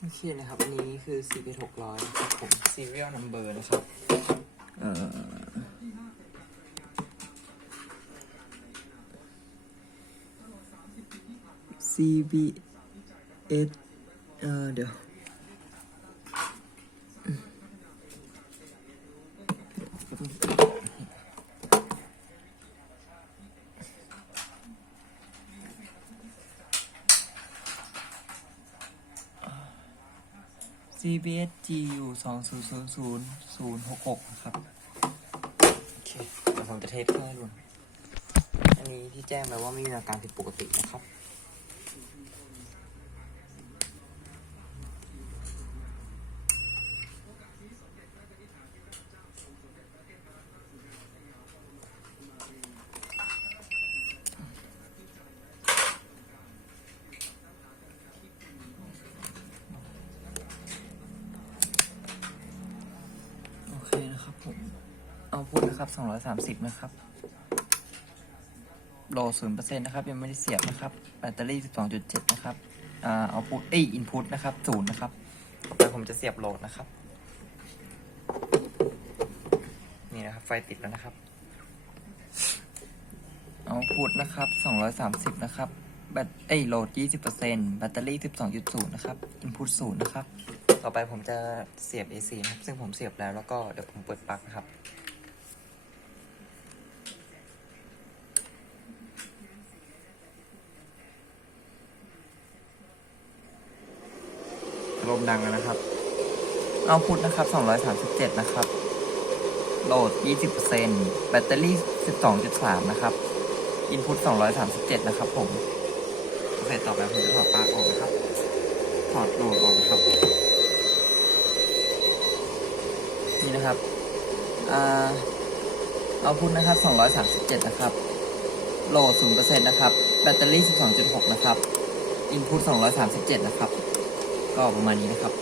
โอเคนะครับ อันนี้คือ c p 6 0 0นะครับผม serial number นะครับเอ่อ CBS เอ่อเดี๋ยว CBS GU 2 0 0 0 0 6 6ครับ โอเคเดี๋ยวผมจะเทสเครื่องให้ดูอันนี้ที่แจ้งไปว่าไม่มีอาการผิดปกตินะครับ นะครับผม เอาพูดนะครับ230นะครับโหลด0%นะครับ ยังไม่ได้เสียบนะครับ แบตเตอรี่12.7นะครับอ่าเอาพูดเอ้ยอินพุตนะครับศูนย์นะครับต่อไปผมจะเสียบโหลดนะครับ นี่นะครับ ไฟติดแล้วนะครับ เอาพูดนะครับ230นะครับแบตเอ้ยโหลด20%แบตเตอรี่12.0นะครับ อินพุตศูนย์นะครับ ต่อไปผมจะเสียบ AC นะครับซึ่งผมเสียบแล้วแล้วก็เดี๋ยวผมเปิดปลั๊กนะครับลมดังแล้วนะครับ เอาพุทนะครับ 237 นะครับ โหลด 20%แบตเตอรี่ 12.3 นะครับ อินพุต237 นะครับผมโอเคต่อไปผมจะถอดปลั๊กออกนะครับ ถอดโหลดออกนะครับ นี่นะครับอ่าเอาพุทนะครับ 237 นะครับ โหลด 0%นะครับ แบตเตอรี่ 12.6 นะครับ อินพุต237 นะครับ ก็ประมาณนี้นะครับ